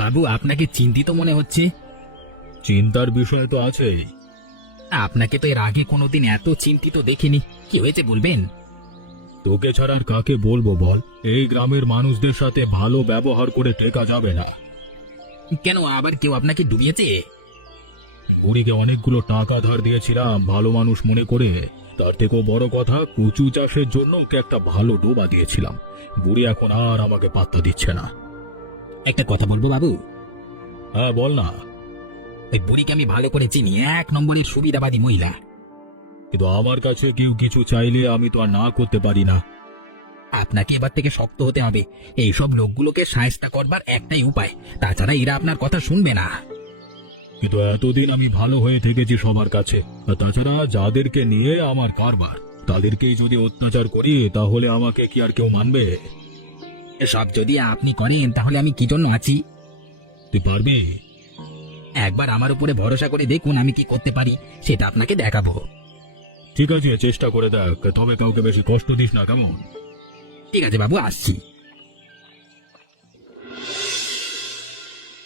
বাবু, আপনাকে চিন্তিত মনে হচ্ছে। চিন্তার বিষয় তো আছেই। আপনাকে তো এর আগে কোনোদিন এত চিন্তিত দেখিনি। কি হয়েছে বলবেন? তোকে ছাড়া আর কাকে বলবো বল? এই গ্রামের মানুষদের সাথে ভালো ব্যবহার করে টেকা যাবে না। কেন, আবার কেউ আপনাকে ডুবিয়েছে? বুড়িকে অনেকগুলো টাকা ধার দিয়েছিলাম ভালো মানুষ মনে করে। তার থেকেও বড় কথা, কচু চাষের জন্য ওকে একটা ভালো ডোবা দিয়েছিলাম। বুড়ি এখন আর আমাকে পাত্তা দিচ্ছে না। একটা কথা বলবো বাবু? হ্যাঁ, বল না। ওই বুড়িকে আমি ভালো করে চিনি, 1 নম্বরের সুবিধাবাদী মহিলা। কিন্তু আমার কাছে কেউ কিছু চাইলে আমি তো আর না করতে পারি না। আপনাকে এবার থেকে শক্ত হতে হবে। এইসব লোকগুলোকে সায়স্তা করবার একটাই উপায়, তাছাড়া এরা আপনার কথা শুনবে না। কিন্তু এতদিন আমি ভালো হয়ে থেকেছি সবার কাছে। আর তাছাড়া যাদেরকে নিয়ে আমার কারবার, তাদেরকেই যদি অত্যাচার করি তাহলে আমাকে কি আর কেউ মানবে? এসব যদি আপনি করেন তাহলে আমি কি জন্য আছি? তুই পারবি? একবার আমার উপরে ভরসা করে দেখুন, আমি কি করতে পারি সেটা আপনাকে দেখাবো। ঠিক আছে, চেষ্টা করে দেখ, তবে কাউকে বেশি কষ্ট দিস না, কেমন? ঠিক আছে বাবু, আসছি।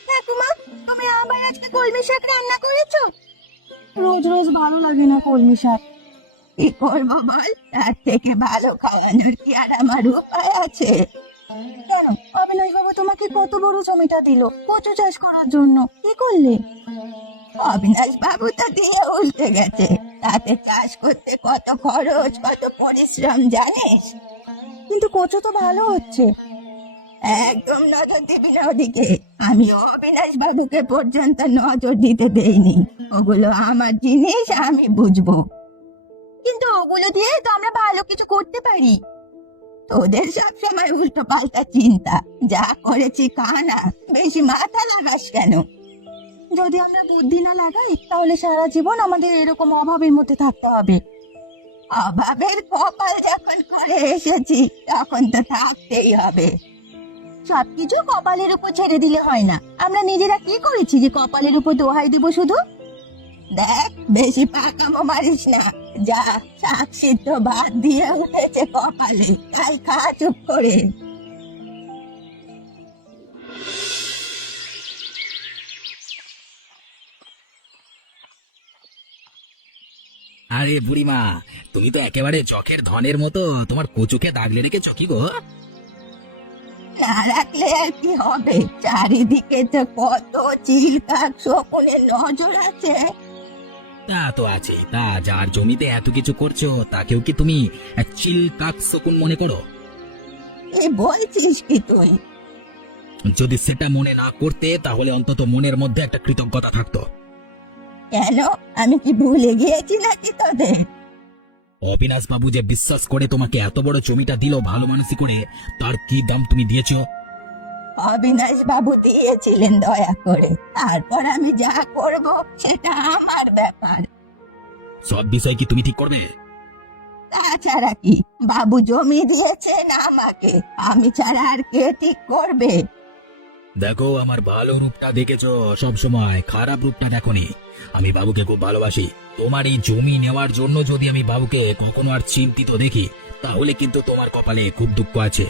ঠাকুমা, তুমি আবার আজকে কলমি শাক রান্না করেছো? রোজ রোজ ভালো লাগে না কলমি শাক। কি করবো বল, তার থেকে ভালো খাওয়ানোর কি আর আমার উপায় আছে? কেন, অবিনাশ বাবু তোমাকে কত বড় জমিটা দিল কচু চাষ করার জন্য, কি করলে? অবিনাশ বাবু তা দিয়ে উল্টে গেছে। তাতে চাষ করতে কত খরচ, কত পরিশ্রম জানিস? কিন্তু কচু তো ভালো হচ্ছে। একদম নজর দিবি না ওদিকে। আমি অবিনাশ বাবুকে পর্যন্ত নজর দিতে দেইনি। ওগুলো আমার জিনিস, আমি বুঝবো। কিন্তু ওগুলো দিয়ে তো আমরা ভালো কিছু করতে পারি। তোদের সব সময় উল্টো পাল্টা চিন্তা। যা করেছি কানা, বেশি মাথা লাগাস কেন? যদি আমরা বুদ্ধি না লাগাই তাহলে সারা জীবন আমাদের এরকম অভাবের মধ্যে থাকতে হবে। অভাবের কপাল যখন করে এসেছি তখন তো থাকতেই হবে। সবকিছু কপালের উপর ছেড়ে দিলে হয় না। আমরা নিজেরা কি করেছি যে কপালের উপর দোহাই দিব শুধু? দেখ, বেশি পাকামো মারিস না। যা, শাক সিদ্ধ ভাত দিয়ে উঠেছে কপালে, তাই খা চুপ করে। আরে বুড়িমা, তুমি তো একেবারে চকের ধনের মতো। তোমার কচুকে দাগলে রেখেছ কি গো? না রাখলে আর কি হবে? চারিদিকে তো কত চিল কাক শকুনের নজর আছে। তা তো আছে, তা যার জমিতে এত কিছু করছো তাকেও কি তুমি চিল কাক শকুন মনে করো? কি বলছিস কি তুই? যদি সেটা মনে না করতে তাহলে অন্তত মনের মধ্যে একটা কৃতজ্ঞতা থাকতো। কেন, আমি কি ভুলে গিয়েছি নাকি তোদের? অবিনাশ বাবু যে বিশ্বাস করে তোমাকে এত বড় জমিটা দিল ভালো মানুষই করে, তার কি দাম তুমি দিয়েছো? অবিনাশ বাবু দিয়েছিলেন দয়া করে, তারপর আমি যা করব সেটা আমার ব্যাপার। সব বিষয় কি তুমি ঠিক করবে? তাছাড়া কি, বাবু জমি দিয়েছেন আমাকে, আমি ছাড়া আর কে ঠিক করবে? দেখো, আমার ভালো রূপটা দেখেছো সব সময়, খারাপ রূপটা দেখোনি। আমি বাবুকে খুব ভালোবাসি। তোমার এই জমি নেওয়ার জন্য যদি আমি বাবুকে কখনো আর চিন্তিত দেখি তাহলে কিন্তু তোমার কপালে খুব দুঃখ আছে।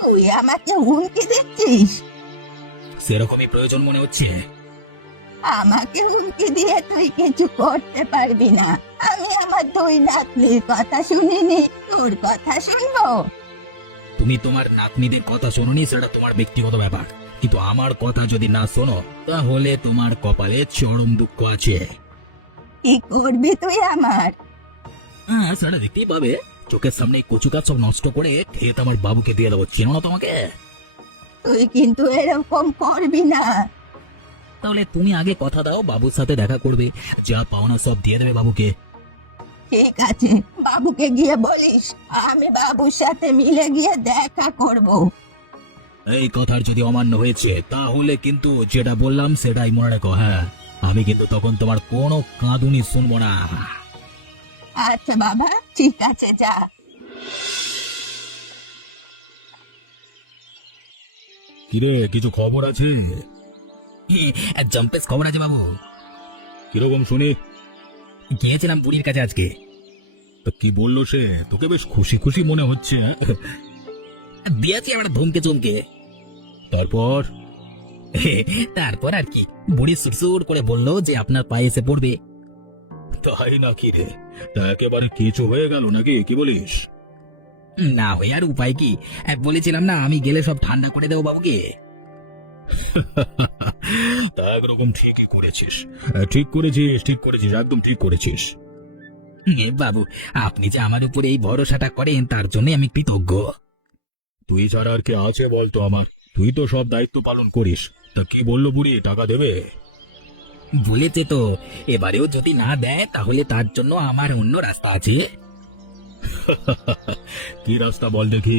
তুই আমাকে হুমকি দিচ্ছিস? সেরকমই প্রয়োজন মনে হচ্ছে। আমাকে হুমকি দিয়ে তুই কিছু করতে পারবি না। আমি আমার দুই নাতনির কথা শুনিনি, তোর কথা শুনবো? তুমি তোমার নাতনিদের কথা শোনোনি সেটা তোমার ব্যক্তিগত ব্যাপার, কিন্তু আমার কথা যদি না শোনো তাহলে তোমার কপালে চরম দুঃখ আছে। কি করবি তুই আমার? হ্যাঁ, সেটা দেখতেই পাবে। চোখের সামনে এই কচু গাছ সব নষ্ট করে খেত আমার বাবুকে দিয়ে দেবো। চেনো না তোমাকে? তুই কিন্তু এরকম করবি না। তাহলে তুমি আগে কথা দাও, বাবুর সাথে দেখা করবে, যা পাওনা সব দিয়ে দেবে বাবুকে। ঠিক আছে, বাবুকে গিয়ে বলিস আমি বাবুর সাথে মিলে গিয়ে দেখা করব। এই কথার যদি অমান্য হয়েছে তাহলে কিন্তু যেটা বললাম সেটাই মনে রেখো। হ্যাঁ, আমি কিন্তু তখন তোমার কোনো কাঁদুনি শুনবো না। আচ্ছা বাবা, ঠিক আছে, যা। কিরে, কিছু খবর আছে? জম্পেস খবর আছে বাবু। কিরকম শুনি? গিয়েছিলাম বুড়ির কাছে আজকে। তা কি বললো সে? তোকে বেশ খুশি খুশি মনে হচ্ছে। দিয়েছি আমরা ধমকে চমকে। তারপর? তারপর আর কি, বুড়ি সুরসুর করে বললো যে আপনার পায়ে এসে পড়বে। তাই নাকি রে? তা একেবারে কিছু হয়ে গেল নাকি, কি বলিস? না হয়ে আর উপায় কি, বলেছিলাম না আমি গেলে সব ঠান্ডা করে দেবো বাবুকে। তা একরকম ঠিকই করেছিস, ঠিক করেছিস, একদম ঠিক করেছিস। বাবু, আপনি যে আমার উপরে এই ভরসাটা করেন তার জন্যই আমি কৃতজ্ঞ। তুই ছাড়া আর কে আছে বলতো আমার? তুই তো সব দায়িত্ব পালন করিস। তা কি বললো বুড়ি, টাকা দেবে? বলেছে তো, এবারেও যদি না দেয় তাহলে তার জন্য আমার অন্য রাস্তা আছে। কি রাস্তা বল দেখি।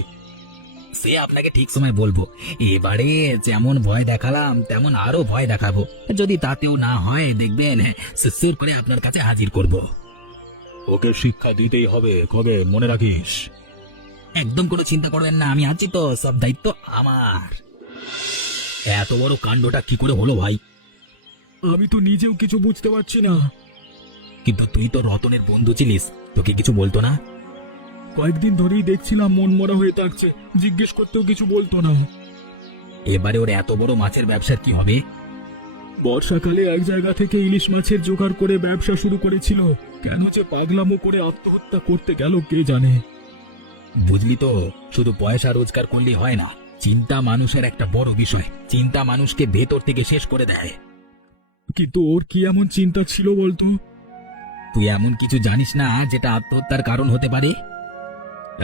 সে আপনাকে ঠিক সময় বলবো। এবারে যেমন ভয় দেখালাম তেমন আরো ভয় দেখাবো। যদি তাতেও না হয় দেখবেন সুর করে আপনার কাছে হাজির করব। ওকে শিক্ষা দিতেই হবে, কবে মনে রাখিস। একদম কোনো চিন্তা করবেন না, আমি আছি তো, সব দায়িত্ব আমার। এত বড় কাণ্ডটা কি করে হলো ভাই? আমি তো নিজেও কিছু বুঝতে পারছি না। কিন্তু তুই তো রতনের বন্ধু ছিলিস, তোকে কিছু বলতো না? কয়েকদিন ধরেই দেখছিলাম মন মরা হয়ে থাকছে, জিজ্ঞেস করতেও কিছু বলতো না। এবারে ওর এত বড় মাছের ব্যবসার কি হবে? বর্ষাকালে এক জায়গা থেকে ইলিশ মাছের জোগাড় করে ব্যবসা শুরু করেছিল, কেন যে পাগলামো করে আত্মহত্যা করতে গেল কে জানে। বুঝলি তো, শুধু পয়সা রোজগার করলেই হয় না, চিন্তা মানুষের একটা বড় বিষয়। চিন্তা মানুষকে ভেতর থেকে শেষ করে দেয়। কিন্তু ওর কি এমন চিন্তা ছিল বলতো? তুই এমন কিছু জানিস না যেটা আত্মহত্যার কারণ হতে পারে?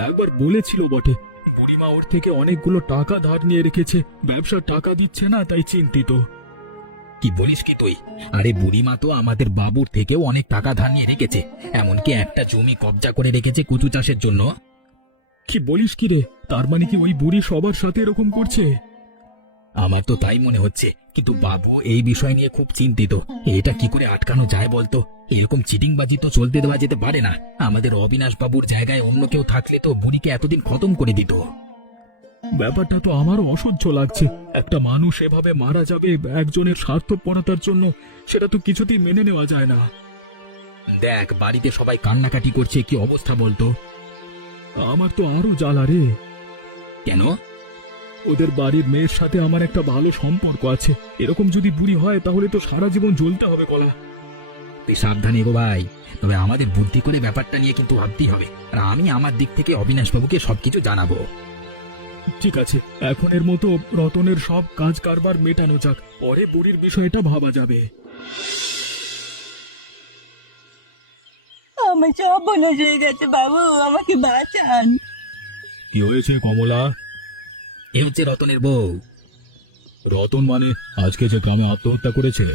একবার বলেছিল বটে, বুড়িমা ওর থেকে অনেকগুলো টাকা ধার নিয়ে রেখেছে, ব্যবসার টাকা দিচ্ছে না, তাই চিন্তিত। কি বলিস কি তুই? আরে বুড়িমা তো আমাদের বাবুর থেকেও অনেক টাকা ধার নিয়ে রেখেছে, এমনকি একটা জমি কবজা করে রেখেছে কচু চাষের জন্য। কি বলিস কি রে? তার মানে কি ওই বুড়ি সবার সাথে এরকম করছে? আমার তো তাই মনে হচ্ছে, কিন্তু বাবু এই বিষয় নিয়ে খুব চিন্তিত। এটা কি করে আটকানো যায় বলতো? এরকম চিটিংবাজি তো চলতে দেওয়া যেতে পারে না। আমাদের অবিনাশ বাবুর জায়গায় অন্য কেউ থাকলে তো বুড়িকে এতদিন খতম করে দিত। ব্যাপারটা তো আমারও অসহ্য লাগছে। একটা মানুষ এভাবে মারা যাবে একজনের স্বার্থপরতার জন্য, সেটা তো কিছুতেই মেনে নেওয়া যায় না। দেখ, বাড়িতে সবাই কান্নাকাটি করছে, কি অবস্থা বলতো? আমার তো আরো জ্বালা রে। কেন? ওদের বাড়ির মেয়ের সাথে আমার একটা ভালো সম্পর্ক আছে, এরকম যদি বুড়ি হয় তাহলে তো সারা জীবন জ্বলতে হবে কলা। তুই সাবধানে গো ভাই, তবে আমাদের বুদ্ধি করে ব্যাপারটা নিয়ে কিন্তু ভাবতেই হবে। আর আমি আমার দিক থেকে অবিনাশ বাবুকে সবকিছু জানাবো। ঠিক আছে, এখন এর মতো রতনের সব কাজ কারবার মেটানো যাক, পরে বুড়ির বিষয়টা ভাবা যাবে। আমার সব বোনস হয়ে গেছে বাবু, আমাকে বাঁচান। কি হয়েছে কমলা? এ হচ্ছে রতনের বউ। রতন মানে আজকে যে গ্রামে আত্মহত্যা করেছে?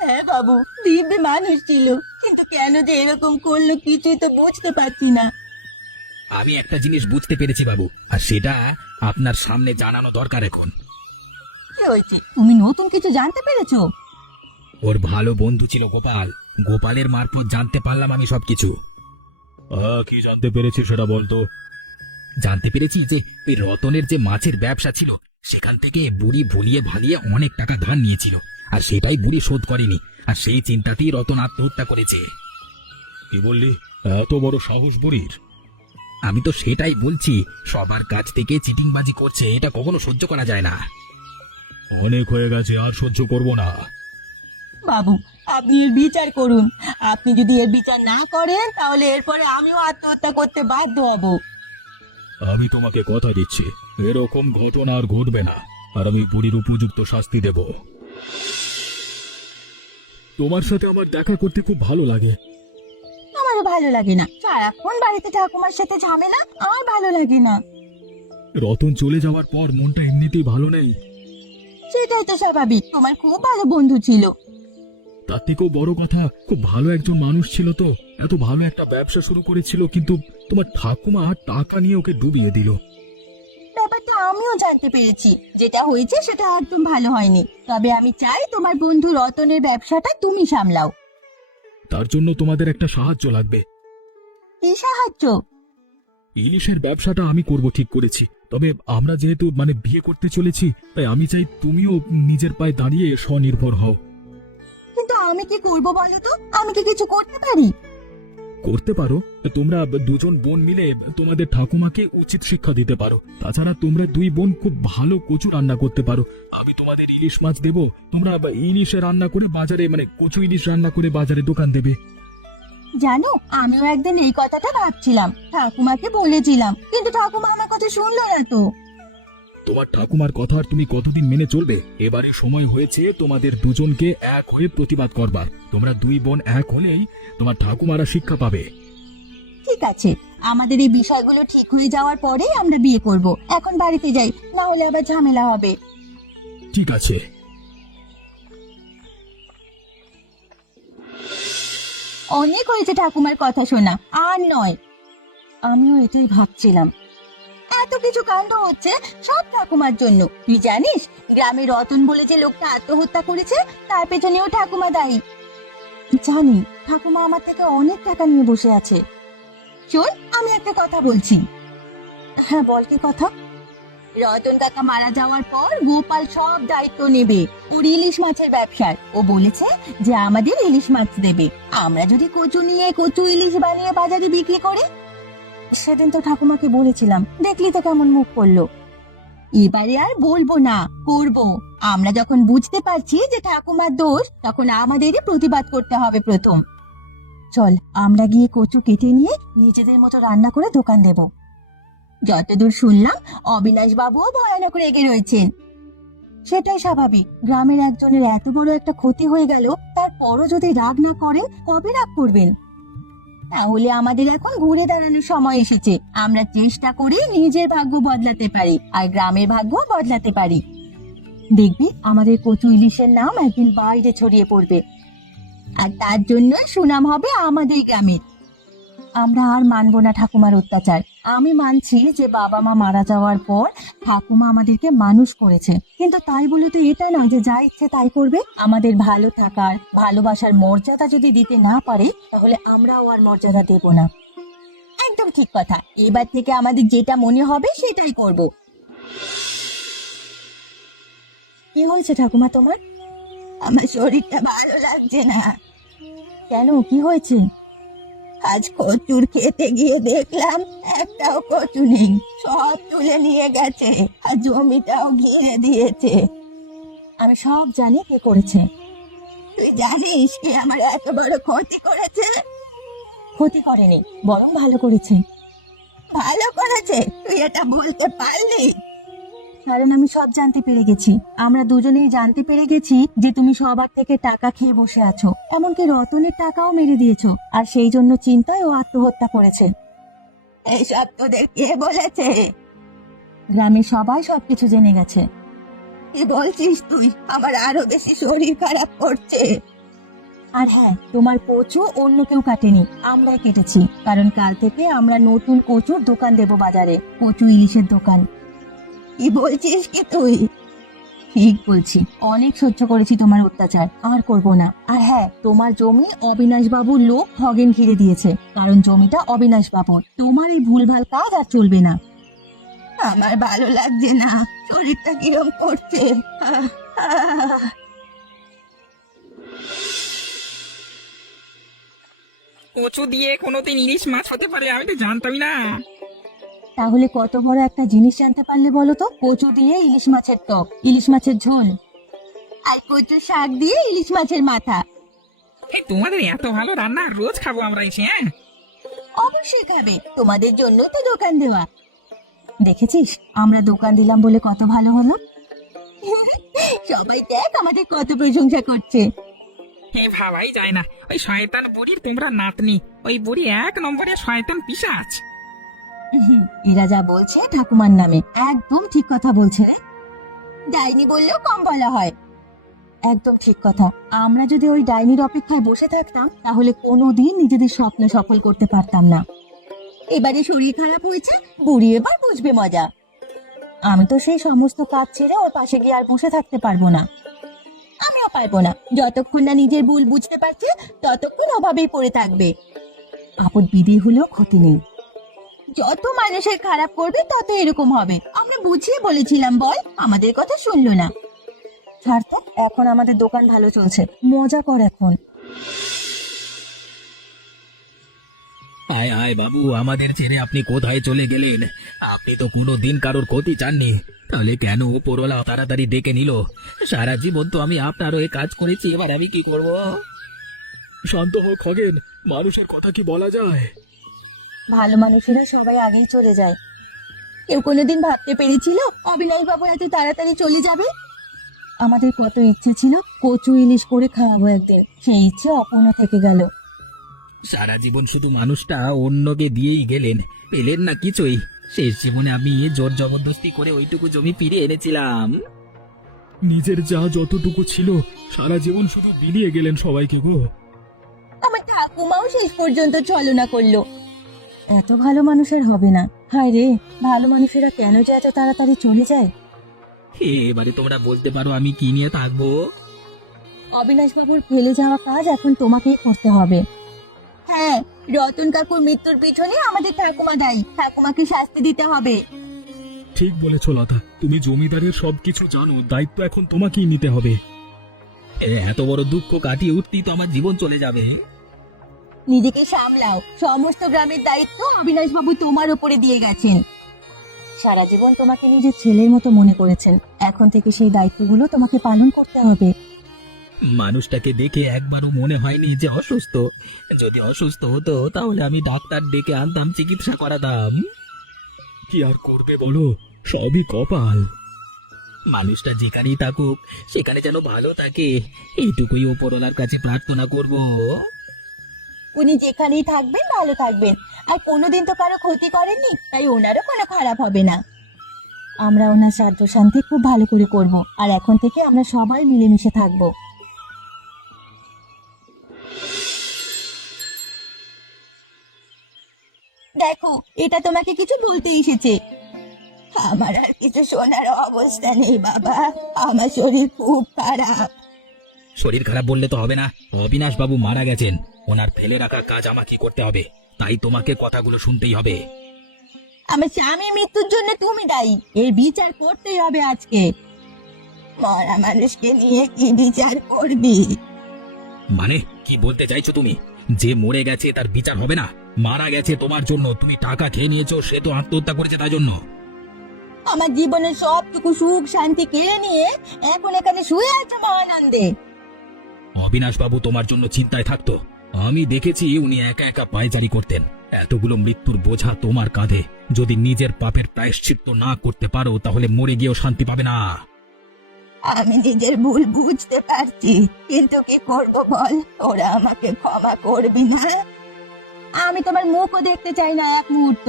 হ্যাঁ বাবু, দিব্যি মানুষ ছিল, কিন্তু কেন যে এরকম করলো কিছুই তো বুঝতে পারছি না। আমি একটা জিনিস বুঝতে পেরেছি বাবু, আর সেটা আপনার সামনে জানানো দরকার এখন। কি হয়েছে? তুমি নতুন কিছু জানতে পেরেছো? ওর ভালো বন্ধু ছিল গোপাল, গোপালের মারফত জানতে পারলাম আমি সবকিছু। কি জানতে পেরেছি সেটা বলতো। জানতে পেরেছি যে ওই রতনের যে মাছের ব্যবসা ছিল সেখান থেকে বুড়ি ভুলিয়ে ভালিয়ে অনেক টাকা ধার নিয়েছিল, আর সেটাই বুড়ি শোধ করেনি, আর সেই চিন্তাতেই রতন আত্মহত্যা করেছে। কি বললি? এত বড় সাহস বুড়ির? আমি তো সেটাই বলছি, সবার কাছ থেকে চিটিংবাজি করছে, এটা কখনো সহ্য করা যায় না। অনেক হয়ে গেছে, আর সহ্য করব না। বাবু, আপনি এর বিচার করুন। আপনি যদি এর বিচার না করেন তাহলে এরপরে আমিও আত্মহত্যা করতে বাধ্য হব। আমি তোমাকে কথা দিচ্ছি, এরকম ঘটনা আর ঘটবে না, আর আমি বুড়ির উপযুক্ত শাস্তি দেব। তোমার সাথে আমার দেখা করতে খুব ভালো লাগে। আমারও ভালো লাগে না, সারাক্ষণ বাড়িতে ঠাকুমার সাথে ঝামেলা, আমার ভালো লাগে না। রতন চলে যাওয়ার পর মনটা এমনিতেই ভালো নেই। সেটাই তো স্বাভাবিক, তোমার খুব ভালো বন্ধু ছিল। তার থেকেও বড় কথা, খুব ভালো একজন মানুষ ছিল তো, এত ভালো একটা ব্যবসা শুরু করেছিল, কিন্তু তোমার ঠাকুমা টাকা নিয়ে ওকে ডুবিয়ে দিল। ব্যাপারটা আমিও জানতে পেরেছি, যেটা হয়েছে সেটা একদম ভালো হয়নি। তবে আমি চাই তোমার বন্ধু রতনের ব্যবসাটা তুমি সামলাও। তার জন্য তোমাদের একটা সাহায্য লাগবে। কি সাহায্য? ইলিশের ব্যবসাটা আমি করব ঠিক করেছি, তবে আমরা যেহেতু বিয়ে করতে চলেছি, তাই আমি চাই তুমিও নিজের পায়ে দাঁড়িয়ে স্বনির্ভর হও। কিন্তু আমি কি করবো বলো তো? আমি কি কিছু করতে পারি? করতে পারো, তোমরা দুজন বোন মিলে তোমাদের ঠাকুমাকে উচিত শিক্ষা দিতে পারো। তাছাড়া তোমরা দুই বোন খুব ভালো কচু রান্না করতে পারো। আমি তোমাদের ইলিশ মাছ দেবো, তোমরা ইলিশে রান্না করে বাজারে, মানে কচু ইলিশ রান্না করে বাজারে দোকান দেবে। জানো, আমিও একদিন এই কথাটা ভাবছিলাম, ঠাকুমাকে বলেছিলাম, কিন্তু ঠাকুমা আমার কথা শুনলো না তো। তোমার ঠাকুমার কথা আর তুমি কতদিন মেনে চলবে? এবারে সময় হয়েছে তোমাদের দুজনকে এক হয়ে প্রতিবাদ করবার। তোমরা দুই বোন এক হলেই তোমার ঠাকুমারা শিক্ষা পাবে। ঠিক আছে, আমাদের এই বিষয়গুলো ঠিক হয়ে যাওয়ার পরেই আমরা বিয়ে করব। এখন বাড়িতে যাই, না হলে আবার ঝামেলা হবে। ঠিক আছে। অনেক হয়েছে ঠাকুমার কথা শোনা, আর নয়। আমিও এটাই ভাবছিলাম, এত কিছু কাণ্ড হচ্ছে সব ঠাকুমার জন্য। তুই জানিস, গ্রামে রতন বলে যে লোকটা আত্মহত্যা করেছে, তার পেছনেও ঠাকুমা দায়ী। জানি, ঠাকুমা আমার থেকে অনেক টাকা নিয়ে বসে আছে। শোন, আমি একটা কথা বলছি। হ্যাঁ বল, কি কথা? রতন কাকা মারা যাওয়ার পর গোপাল সব দায়িত্ব নেবে ওর ইলিশ মাছের ব্যবসার। ও বলেছে যে আমাদের ইলিশ মাছ দেবে, আমরা যদি কচু নিয়ে কচু ইলিশ বানিয়ে বাজারে বিক্রি করি। সেদিন তো ঠাকুমাকে বলেছিলাম, দেখলি তো কেমন মুখ করলো। এবারে আর বলবো না, করব। আমরা যখন বুঝতে পারছি যে ঠাকুমার দোষ, তখন আমাদেরই প্রতিবাদ করতে হবে প্রথম। চল, আমরা গিয়ে কচু কেটে নিয়ে নিজেদের মতো রান্না করে দোকান দেব। যতদূর শুনলাম, অবিনাশ বাবুও ভয়ানক রেগে রয়েছেন। সেটাই স্বাভাবিক, গ্রামের একজনের এত বড় একটা ক্ষতি হয়ে গেল, তারপরও যদি রাগ না করেন, কবে রাগ করবেন? তাহলে আমাদের এখন ঘুরে দাঁড়ানোর সময় এসেছে। আমরা চেষ্টা করি নিজের ভাগ্য বদলাতে পারি, আর গ্রামের ভাগ্য বদলাতে পারি। দেখবি, আমাদের কচু ইলিশের নাম একদিন বাইরে ছড়িয়ে পড়বে, আর তার জন্য সুনাম হবে আমাদের গ্রামের। আমরা আর মানবো না ঠাকুমার অত্যাচার। আমি মানছি যে বাবা মা মারা যাওয়ার পর ঠাকুমা আমাদেরকে মানুষ করেছে, কিন্তু তাই বলে তো এটা না যে যা ইচ্ছে তাই করবে। আমাদের ভালো থাকার, ভালোবাসার মর্যাদা যদি দিতে না পারে, তাহলে আমরাও আর মর্যাদা দেব না। একদম ঠিক কথা। এবার থেকে আমাদের যেটা মনে হবে সেটাই করব। কি হয়েছে ঠাকুমা তোমার? আমার শরীরটা ভালো লাগছে না। কেন, কি হয়েছে? আজ কচুর খেতে গিয়ে দেখলাম একটাও কচু নেই, সব তুলে নিয়ে গেছে, আর জমিটাও ঘিরে দিয়েছে। আমি সব জানি কে করেছে। তুই জানিস কে আমার এত বড় ক্ষতি করেছে? ক্ষতি করেনি, বরং ভালো করেছে। ভালো করেছে? তুই এটা বলতে পারলি? কারণ আমি সব জানতে পেরে গেছি। আমরা দুজনেই জানতে পেরে গেছি যে তুমি সবার থেকে টাকা খেয়ে বসে আছো, এমনকি রতনের টাকাও মেরে দিয়েছো, আর সেই জন্য চিন্তায় ও আত্মহত্যা করেছে। এইসব তোদের কে বলেছে? গ্রামের সবাই সবকিছু জেনে গেছে। কি বলছিস তুই? আমার আরো বেশি শরীর খারাপ করছে। আর হ্যাঁ, তোমার কচু অন্য কেউ কাটেনি, আমরাই কেটেছি। কারণ কাল থেকে আমরা নতুন কচুর দোকান দেব বাজারে, কচু ইলিশের দোকান। কি বলছিস কি তুই? ঠিক বলছি, অনেক সহ্য করেছি তোমার অত্যাচার, আর করব না। আর হ্যাঁ, তোমার জমি অবিনাশ বাবুর লোক খগেন ঘিরে দিয়েছে, কারণ জমিটা অবিনাশ বাবুর। তোমার এই ভুলভাল কাজ আর চলবে না। আমার ভালো লাগছে না, শরীরটা কিরম করছে। কচু দিয়ে কোনোদিন ইলিশ মাছ হতে পারে, আমি তো জানতামই না। তাহলে কত বড় একটা জিনিস জানতে পারলে বলো তো? কচু দিয়ে ইলিশ মাছের টক, ইলিশ মাছের ঝোল, আর কচু শাক দিয়ে ইলিশ মাছের মাথা। এই তোমাদের এত ভালো রান্না, রোজ খাবো আমরা এসে। হ্যাঁ, অবশ্যই খাবে, তোমাদের জন্য তো দোকান দেওয়া। দেখেছিস, আমরা দোকান দিলাম বলে কত ভালো হলো। সবাই দেখ আমাদের কত প্রশংসা করছে। হে ভাবাই যায় না, ওই শয়তান বুড়ির তোমরা নাতনি, ওই বুড়ি এক নম্বরে শয়তান পিশাচ। এরা যা বলছে ঠাকুমার নামে, একদম ঠিক কথা বলছে রে। ডাইনি বললেও কম বলা হয়। একদম ঠিক কথা। আমরা যদি ওই ডাইনির অপেক্ষায় বসে থাকতাম, তাহলে কোনোদিন নিজেদের স্বপ্ন সফল করতে পারতাম না। এবারে শরীর খারাপ হয়েছে, বুড়ি এবার বুঝবে মজা। আমি তো সেই সমস্ত কাজ ছেড়ে ওর পাশে গিয়ে আর বসে থাকতে পারবো না। আমিও পারবো না। যতক্ষণ না নিজের ভুল বুঝতে পারছে, ততক্ষণ অভাবেই পড়ে থাকবে। আপদ বিধি হলেও ক্ষতি নেই। যত মানুষের খারাপ করবে তত এরকম হবে। আমরা বুঝিয়ে বলেছিলাম, বল, আমাদের কথা শুনলো না। ছাড় তো, এখন আমাদের দোকান ভালো চলছে, মজা কর এখন। আয় আয় বাবু, আমাদের ছেড়ে আপনি কোথায় চলে গেলেন? আপনি তো কোনো দিন কারোর ক্ষতি চাননি, তাহলে কেন উপরওয়ালা তাড়াতাড়ি ডেকে নিল? সারা জীবন তো আমি আপনার হয়ে কাজ করেছি, এবার আমি কি করব? শান্ত হোক খগেন, মানুষের কথা কি বলা যায়? ভালো মানুষেরা সবাই আগেই চলে যায়। কেউ কোনোদিন ভাবতে পেরেছিল অবিনাশ বাবু এত তাড়াতাড়ি চলে যাবে? আমাদের কত ইচ্ছে ছিল কচু ইলিশ করে খাওয়াবো একদিন, সেই ইচ্ছে অপূর্ণ থেকে গেল। সারা জীবন শুধু মানুষটা অন্যকে দিয়েই গেলেন, পেলেন না কিছুই। শেষ জীবনে আমি জোর জবরদস্তি করে ওইটুকু জমি ফিরিয়ে এনেছিলাম। নিজের যা যতটুকু ছিল সারা জীবন শুধু বিলিয়ে গেলেন সবাইকে গো। আমার ঠাকুমাও শেষ পর্যন্ত ছলনা করলো। এত ভালো মানুষের হবে না। হায় রে, ভালো মানুষেরা কেন যে এত তাড়াতাড়ি চলে যায়? এবারে তোমরা বলতে পারো আমি কি নিয়ে থাকবো? অবিনাশ বাবুর ফেলে যাওয়া কাজ এখন তোমাকেই করতে হবে। হ্যাঁ, রতন কাকুর মৃত্যুর পিছনে আমাদের ঠাকুমা দায়ী। ঠাকুমাকে শাস্তি দিতে হবে। ঠিক বলেছ লতা, তুমি জমিদারের সবকিছু জানো, দায়িত্ব এখন তোমাকেই নিতে হবে। এত বড় দুঃখ কাটিয়ে উঠতেই তো আমার জীবন চলে যাবে। নিজেকে সামলাও। সমস্ত গ্রামের দায়িত্ব অবিনাশ বাবু তোমার উপরে দিয়ে গেছেন। সারা জীবন তোমাকে নিজের ছেলের মতো মনে করেছেন, এখন থেকে সেই দায়িত্বগুলো তোমাকে পালন করতে হবে। মানুষটাকে দেখে একবারও মনে হয়নি যে অসুস্থ। যদি অসুস্থ হতো তাহলে আমি ডাক্তার ডেকে আনতাম, চিকিৎসা করাতাম। কি আর করবে বলো, সবই কপাল। মানুষটা যেখানেই থাকুক সেখানে যেন ভালো থাকে, এইটুকুই ওপরওয়ালার কাছে প্রার্থনা করব। উনি যেখানেই থাকবেন ভালো থাকবেন, আর কোনোদিন তো কারো ক্ষতি করেননি, তাই ওনারও কোনো খারাপ হবে না। আমরা ওনার শ্রাদ্ধ শান্তি খুব ভালো করে করব, আর এখন থেকে আমরা সবাই মিলেমিশে থাকবো। দেখো, এটা তোমাকে কিছু বলতে এসেছে। আমার আর কিছু শোনার অবস্থা নেই বাবা, আমার শরীর খুব খারাপ। শরীর খারাপ বললে তো হবে না, অবিনাশ বাবু মারা গেছেন, ওনার ফেলে রাখা কাজ আমাকে করতে হবে, তাই তোমাকে কথাগুলো শুনতেই হবে। আমার স্বামীর মৃত্যুর জন্য তুমি দায়ী, এর বিচার করতেই হবে আজকে। মরা মানুষকে নিয়ে কি বিচার করবি? মানে কি বলতে চাইছো তুমি? যে মরে গেছে তার বিচার হবে না? মারা গেছে তোমার জন্য, তুমি টাকা খেয়ে নিয়েছো, সে তো আত্মহত্যা করেছে তার জন্য। আমার জীবনের সবটুকু সুখ শান্তি কেড়ে নিয়ে এখন এখানে শুয়ে আছে মহানন্দে। অবিনাশ বাবু তোমার জন্য চিন্তায় থাকতো, আমি দেখেছি উনি একা একা পায়চারি করতেন। এতগুলো মৃত্যুর বোঝা তোমার কাঁধে, যদি নিজের পাপের প্রায়শ্চিত্ত না করতে পারো তাহলে মরে গিয়েও শান্তি পাবে না। আমি নিজের ভুল বুঝতে পারছি, কিন্তু কি করব বল, ওরা আমাকে ক্ষমা করবি না? আমি তোমার মুখও দেখতে চাই না এক মুহূর্ত।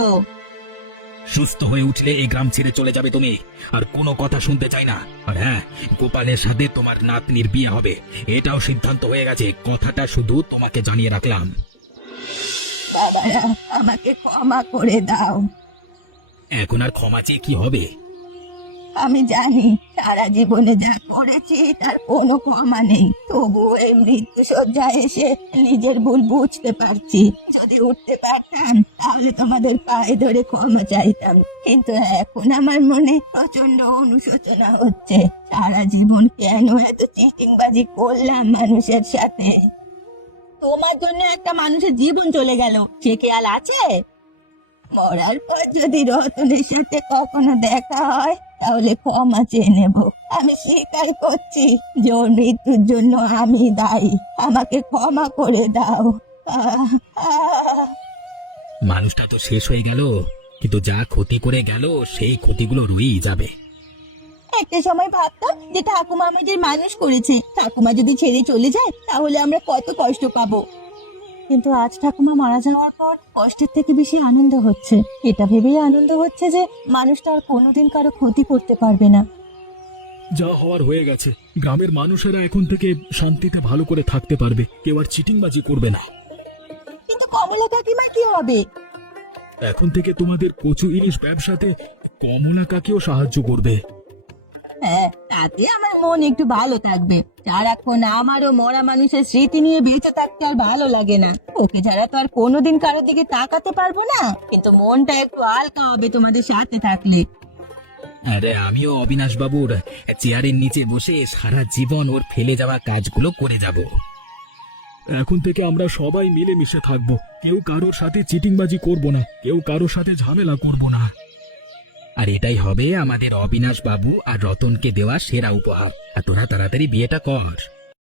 সুস্থ হয়ে উঠলে এই গ্রাম ছেড়ে চলে যাবে তুমি, আর কোনো কথা শুনতে চাই না। আর হ্যাঁ, গোপালের সাথে তোমার নাতনির বিয়ে হবে, এটাও সিদ্ধান্ত হয়ে গেছে, কথাটা শুধু তোমাকে জানিয়ে রাখলাম। বাবারা, আমাকে ক্ষমা করে দাও। এখন আর ক্ষমা চেয়ে কি হবে? আমি জানি সারা জীবনে যা করেছি তার কোনো ক্ষমা নেই, তবু এই মৃত্যু শয্যায় এসে নিজের ভুল বুঝতে পারছি। যদি উঠতে পারতাম তাহলে তোমাদের পায়ে ধরে ক্ষমা চাইতাম, কিন্তু এখন আমার মনে প্রচন্ড অনুশোচনা হচ্ছে। সারা জীবন কেন এত চিটিংবাজি করলাম মানুষের সাথে? তোমার জন্য একটা মানুষের জীবন চলে গেল, সে খেয়াল আছে? মরার পর যদি রতনের সাথে কখনো দেখা হয় তাহলে ক্ষমা চেয়ে নেব। আমি স্বীকার করছি যে ওর মৃত্যুর জন্য আমি দায়ী, আমাকে ক্ষমা করে দাও। আহ, আহ। মানুষটা তো শেষ হয়ে গেল, কিন্তু যা ক্ষতি করে গেল সেই ক্ষতিগুলো রয়েই যাবে। একটা সময় ভাবতাম যে ঠাকুমা আমাদের মানুষ করেছে, ঠাকুমা যদি ছেড়ে চলে যায় তাহলে আমরা কত কষ্ট পাবো, কিন্তু আজ ঠাকুমা মারা যাওয়ার পর কষ্টের থেকে বেশি আনন্দ হচ্ছে। এটা ভেবেই আনন্দ হচ্ছে যে মানুষটা আর কোনোদিন কারো ক্ষতি করতে পারবে না। যা হওয়ার হয়ে গেছে, গ্রামের মানুষেরা এখন থেকে শান্তিতে ভালো করে থাকতে পারবে, কেউ আর চিটিংবাজি করবে না। কিন্তু কমলা কাকিমা কি হবে? এখন থেকে তোমাদের কচু ইলিশ ব্যবসাতে কমলা কাকেও সাহায্য করবে। হ্যাঁ, তাতে আমার মন একটু ভালো থাকবে। সারাক্ষণ আমারও মরা মানুষের স্মৃতি নিয়ে বেঁচে থাকতে আর ভালো লাগে না। ওকে ছাড়া তো আর কোনোদিন কারোর দিকে তাকাতে পারবো না, কিন্তু মনটা একটু হালকা হবে তোমাদের সাথে থাকলে। আরে আমিও অবিনাশ বাবুর চেয়ারের নিচে বসে সারা জীবন ওর ফেলে যাওয়া কাজগুলো করে যাব। এখন থেকে আমরা সবাই মিলেমিশে থাকবো, কেউ কারোর সাথে চিটিংবাজি করব না, কেউ কারোর সাথে ঝামেলা করব না। আর এটাই হবে আমাদের অবিনাশ বাবু আর রতনকে দেওয়া সেরা উপহার। আর তোরা তাড়াতাড়ি বিয়েটা কর।